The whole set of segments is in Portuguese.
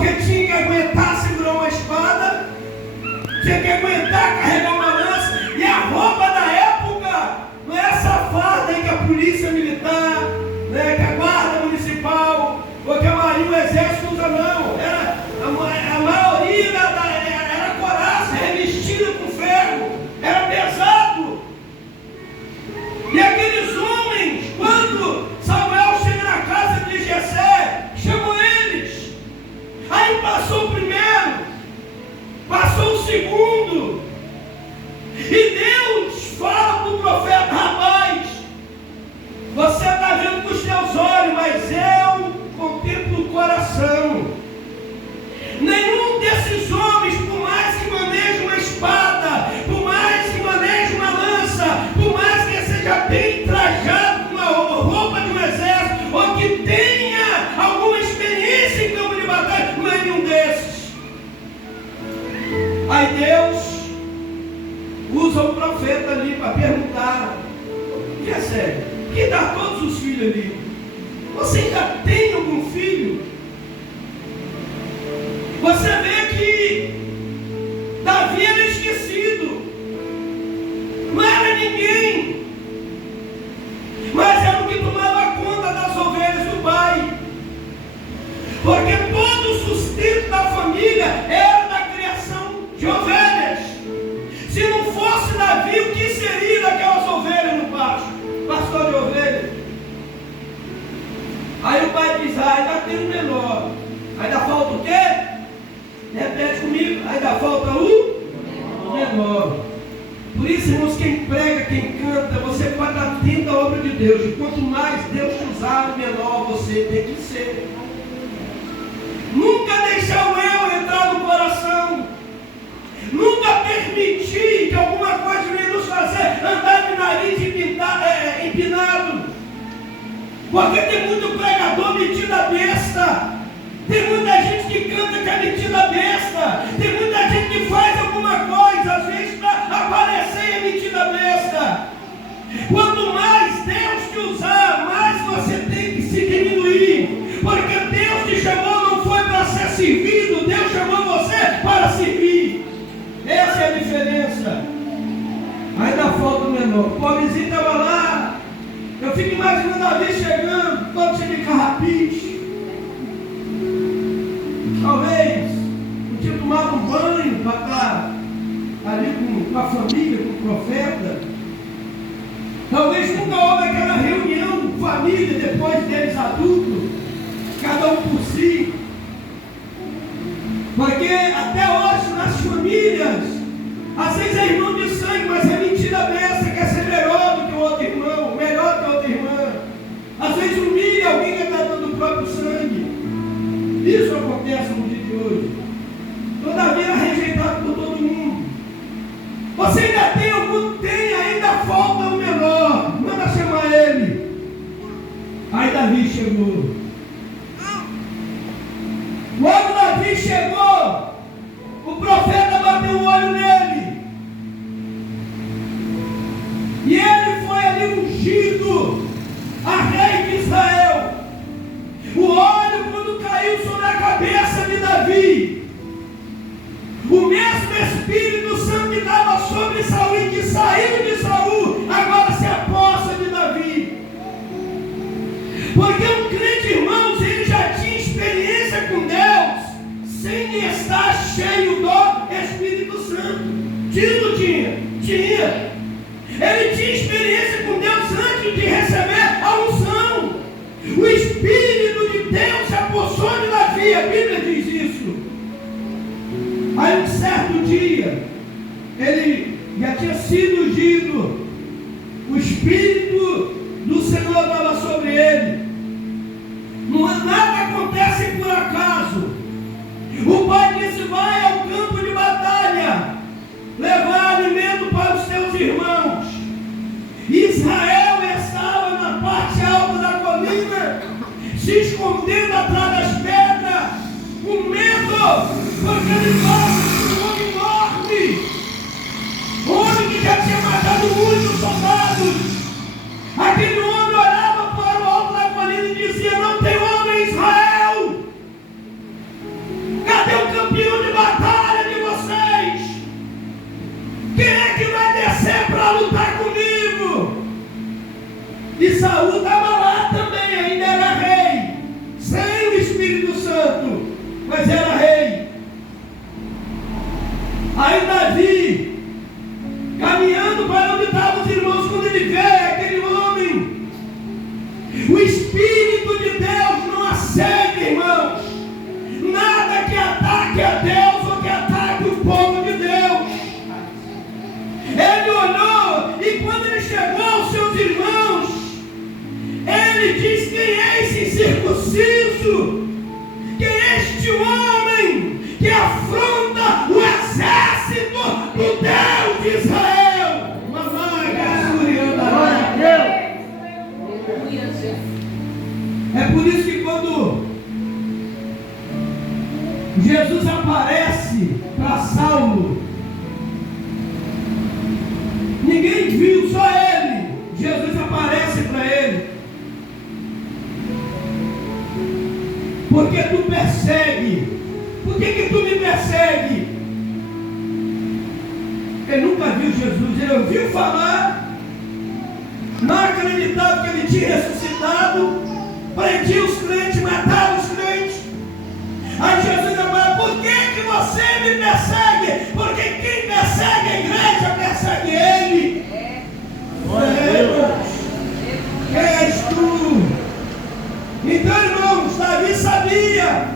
porque tinha que aguentar segurar uma espada, tinha que aguentar carregar uma lança, e a roupa da época não é essa farda aí que a polícia militar, né, que a guarda municipal, ou que a marinha, o exército usa, não. Era, a maioria era coraça, revestida com ferro, era pesado. E aqueles homens, quando Samuel chega na casa de Jessé, chamou eles. Aí passou o primeiro, passou o segundo, e Deus fala para o profeta: rapaz, você está vendo com os teus olhos, mas eu contemplo o coração. Nenhum desses homens, por mais que maneje uma espada, por mais que maneje uma lança, por mais que seja bem trajado com uma roupa de um exército, ou que tenha alguma experiência em campo de batalha, não é nenhum desses. Aí Deus usa o profeta ali para perguntar: Jessé, que dá todos os filhos ali, você ainda tem algum filho? Você vê que Davi era esquecido, não era ninguém, mas era o que tomava conta das ovelhas do pai, porque todo o sustento da família era da criação de ovelhas. Se não fosse Davi, o que seria daquelas ovelhas no pasto? Pastor de ovelhas. Aí o pai diz: ainda tem um menor, ainda falta o quê? Repete comigo: ainda falta o menor. Por isso, irmãos, quem prega, quem canta, você pode estar atento à obra de Deus, e quanto mais Deus te usar, menor você tem que ser. Nunca deixar o eu entrar no coração, nunca permitir que alguma coisa venha nos fazer andar de nariz empinado, porque tem muito pregador metido a besta, tem muita gente que canta que é metida besta, tem muita gente que faz alguma coisa, às vezes para aparecer e é metida besta. Quanto mais Deus te usar, mais você tem que se diminuir, porque Deus te chamou não foi para ser servido, Deus chamou você para servir. Essa é a diferença. Ainda falta o menor. O pobrezinho estava lá, eu fico imaginando Davi chegando, todo cheio de carrapicho. Talvez não tinha tomado um banho para estar ali com a família, com o profeta. Talvez nunca houve aquela reunião, família, depois deles adultos, cada um por si. Porque até hoje nas famílias, às vezes é irmão de sangue, mas é mentira besta, quer ser melhor do que o outro irmão, melhor do que a outra irmã. Às vezes humilha alguém que está dando o próprio sangue. Isso acontece no dia de hoje. Todavia era rejeitado por todo mundo. Você ainda tem algum? Tem, ainda falta o menor. Manda chamar ele. Aí Davi chegou. Quando Davi chegou, o profeta bateu o olho nele. E ele foi ali ungido a rei de Israel. O óleo, quando caiu sobre a cabeça de Davi, o mesmo Espírito Santo que estava sobre Saul e que saiu de Saul, agora se aposta de Davi. Porque um crente, irmãos, ele já tinha experiência com Deus, sem estar cheio do Espírito Santo. Tinha ou não tinha? Tinha. Ele tinha experiência com Deus antes de receber a unção. O Espírito de Deus se apossou de Davi, a Bíblia diz isso. Aí um certo dia, ele já tinha sido ungido, o Espírito do Senhor estava sobre ele. Nada acontece por acaso. O pai disse: vai ao campo de batalha, levar alimento para os teus irmãos. Israel estava na parte alta da colina, se escondendo atrás das pedras, com medo, porque ele estava um homem enorme, um homem que já tinha matado muitos soldados. Aquele homem olhava para o alto da colina e dizia: não tem homem em Israel. existe um homem que afronta o exército do Deus de Israel. Mamãe, glória a Deus. É por isso que quando Jesus aparece para Saulo, ninguém viu, só ele. Jesus aparece para ele. Porque tu persegue. Por que tu me persegue? Ele nunca viu Jesus, ele ouviu falar, não acreditava que ele tinha ressuscitado, prendia os crentes, matava os crentes. Aí Jesus falou: por que você me persegue? Porque quem persegue a igreja persegue ele. Quem és tu? Então, irmãos, Davi sabia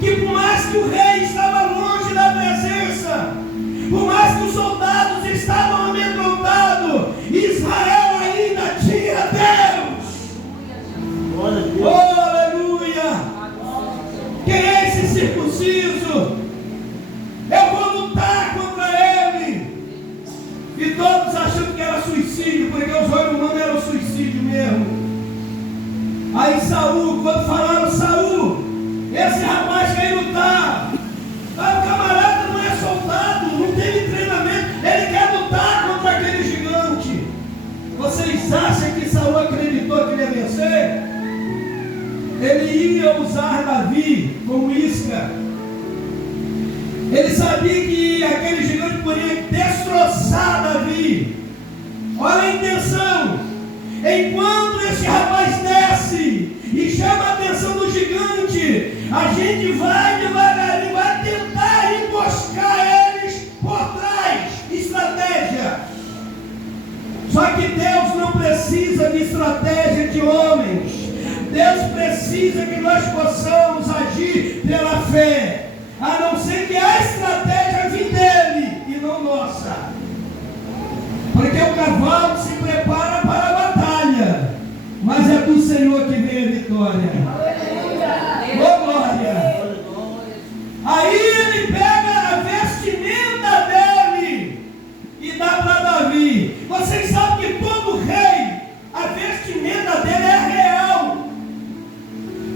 que por mais que o rei estava longe da presença, por mais que os soldados estavam amedrontados, Israel ainda tinha Deus. Oh, aleluia! Quem é esse circunciso? Eu vou lutar contra ele. E todos achando que era suicídio, porque os olhos humanos eram suicídio mesmo. Aí Saul, quando falaram: Saul, esse rapaz quer lutar. Aí o camarada não é soldado, não teve treinamento, ele quer lutar contra aquele gigante. Vocês acham que Saul acreditou que ele ia vencer? Ele ia usar Davi como isca. Ele sabia que aquele gigante poderia destroçar Davi. Olha a intenção. Enquanto esse rapaz desce e chama a atenção do gigante, a gente vai devagarinho, vai tentar emboscar eles por trás. Estratégia. Só que Deus não precisa de estratégia de homens. Deus precisa que nós possamos agir pela fé, a não ser que a estratégia vem dele e não nossa. Porque o cavalo se prepara para a batalha, mas é do Senhor que vem a vitória. Oh, glória! Aí ele pega a vestimenta dele e dá para Davi. Vocês sabem que todo rei, a vestimenta dele é real.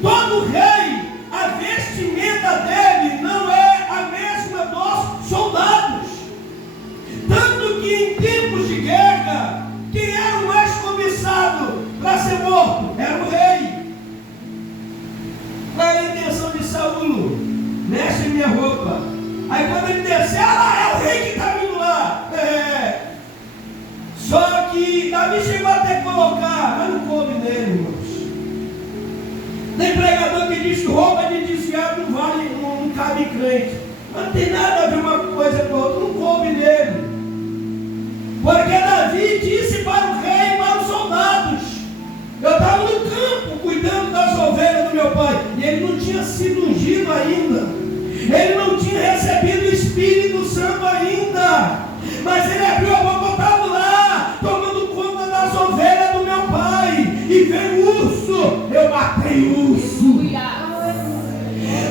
Todo rei, a vestimenta dele não é a mesma dos soldados. Tanto que em tempos de guerra, quem era o mais cobiçado para ser morto? Era o rei. Qual era a intenção de Saul? Mexe minha roupa. Aí quando ele descer, é o rei que está vindo lá. Só que Davi chegou até a colocar, mas não coube nele, irmãos. Tem pregador que diz que roupa de desviado não vale, não cabe em crente. Mas não tem nada a ver uma coisa com a outra, não coube nele. Porque Davi disse para o rei e para os soldados: eu estava no campo cuidando das ovelhas do meu pai, e ele não tinha sido ungido ainda, ele não tinha recebido o Espírito Santo ainda, mas ele abriu a boca, eu estava lá tomando conta das ovelhas do meu pai, e veio o urso, eu matei o urso.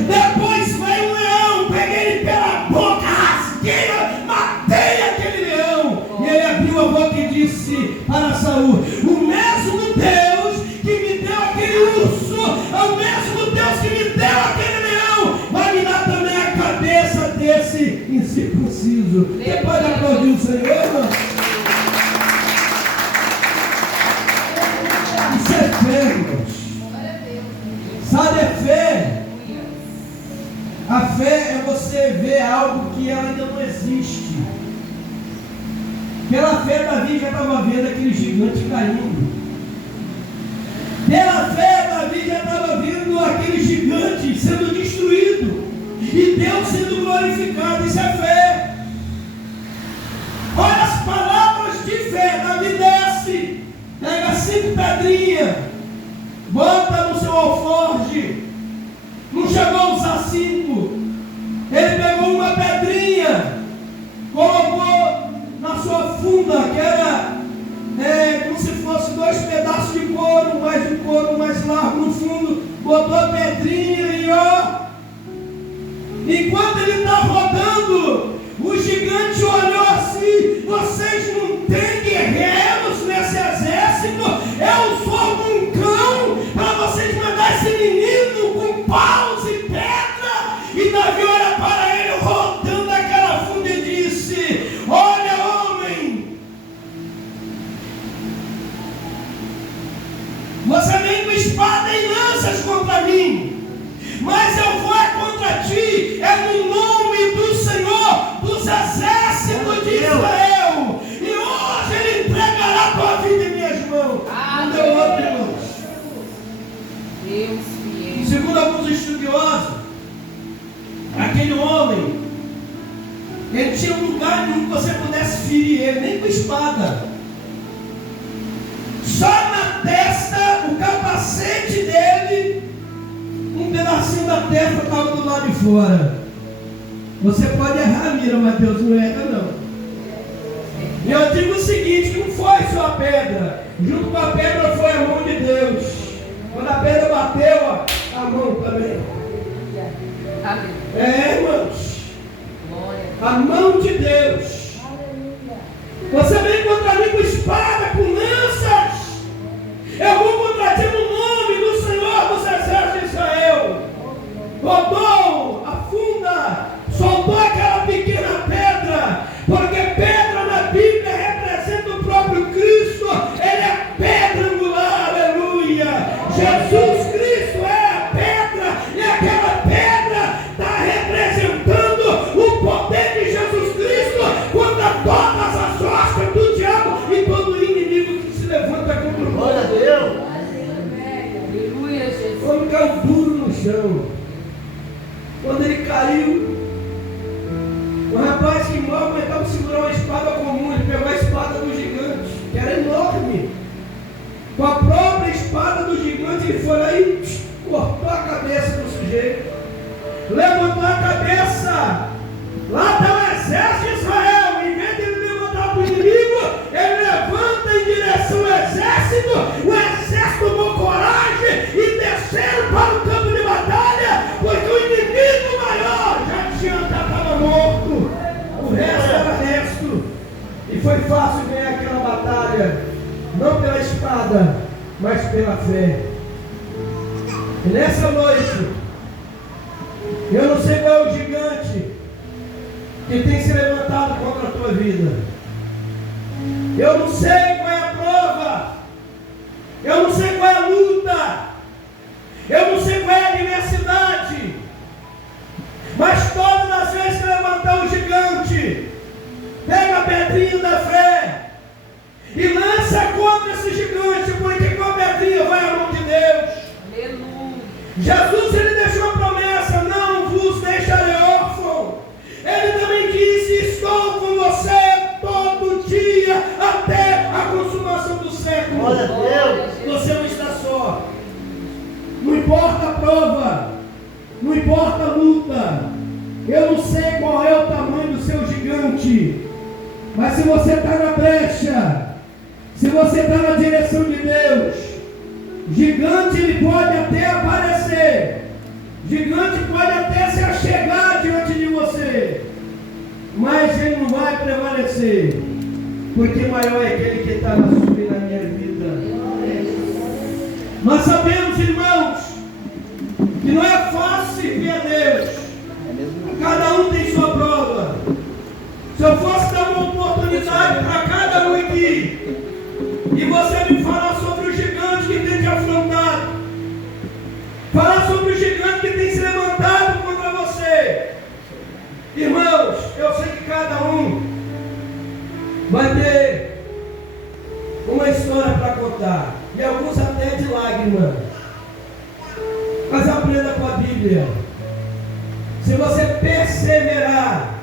Depois veio um leão, peguei ele pela boca, rasguei, matei aquele leão. E ele abriu a boca e disse para Saul: o mesmo Deus que me deu aquele urso, é o mesmo Deus que me deu aquele leão, vai me dar também a cabeça desse incircunciso. Você pode aplaudir o Senhor, irmão? Isso é fé, irmãos. Sabe a fé? A fé é você ver algo que ela ainda não existe. Pela fé, Davi já estava vendo aquele gigante caindo. Pela fé, Davi já estava vendo aquele gigante sendo destruído e Deus sendo glorificado. Isso é fé. Olha as palavras de fé. Davi desce, pega 5 pedrinhas, bota no seu alforje. Não chegou a usar 5. Ele pegou uma pedrinha, colocou na sua funda, que era como se fosse 2 pedaços de couro, mais um couro mais largo no fundo, botou a pedrinha e Enquanto ele está rodando, o gigante olhou assim: vocês não têm guerreiros nesse exército? Eu sou algum cão para vocês mandar esse menino com paus e pedra? E Davi olha para ele rodando aquela funda e disse: olha, homem, você vem com espada e lanças contra mim, mas eu vou contra ti, é no nome do Senhor dos exércitos de Israel, e hoje ele entregará a tua vida em minhas mãos. Não deu outro, irmãos. Deus fiel. Segundo alguns estudiosos, aquele homem, ele tinha um lugar nenhum que você pudesse ferir ele, nem com espada. Só na testa, o capacete dele, um pedacinho da testa estava do lado de fora. Você pode errar, Mira, mas Deus não erra, não. E eu digo o seguinte: que não foi só a pedra, junto com a pedra foi a mão de Deus. Quando a pedra bateu, ó, a mão também. É, irmãos, a mão de Deus. Você vem contra mim com espada, com lanças. Eu vou contra ti no nome do Senhor dos exércitos de Israel. Rodou a funda, soltou aquela pequena pedra, porque pedra na Bíblia representa o próprio Cristo. Ele é pedra angular, aleluia. Jesus Cristo é a pedra, e aquela pedra está representando o poder de Jesus Cristo contra todas as hostas do diabo e todo inimigo que se levanta contra o Glória a Deus. Aleluia, Jesus. O homem caiu duro no chão. Quando ele caiu, o rapaz que mal aguentava segurar uma espada comum, ele pegou a espada do gigante, que era enorme. Com a própria espada do gigante, ele foi lá e cortou a cabeça do sujeito. Levantou a cabeça. Lá está o exército de Israel. Em vez de ele levantar para o inimigo, ele levanta em direção ao exército. O exército tomou coragem e desceram para o campo de batalha, porque o inimigo maior já estava morto. O resto era resto. E foi fácil ganhar aquela batalha, não pela espada, mas pela fé. E nessa noite, eu não sei qual é o gigante que tem se levantado contra a tua vida. Eu não sei qual é a prova. Eu não sei qual é a luta. Eu não sei qual é a adversidade. Mas todas as vezes que levantar o gigante, pega a pedrinha da fé e lança contra esse gigante, porque com a pedrinha vai a mão de Deus. Aleluia. Jesus, ele deixou a promessa: não vos deixarei órfão. Ele também disse: estou com você todo dia até a consumação do século. Glória a Deus. Você não está só. Não importa a prova, não importa a luta. Eu não sei qual é o tamanho do seu gigante, mas se você está na brecha, se você está na direção de Deus, gigante ele pode até aparecer, gigante pode até se achegar diante de você, mas ele não vai prevalecer, porque maior é aquele que está na sua e na minha vida. Nós sabemos, irmãos, que não é fácil servir a Deus. Cada um tem sua prova. Se eu fosse dar uma oportunidade para cada um aqui, e você me falar sobre o gigante que tem te afrontado, falar sobre o gigante que tem se levantado contra você, irmãos, eu sei que cada um vai ter uma história para contar, e alguns até de lágrimas, mas aprenda com a Bíblia. Se você perseverar,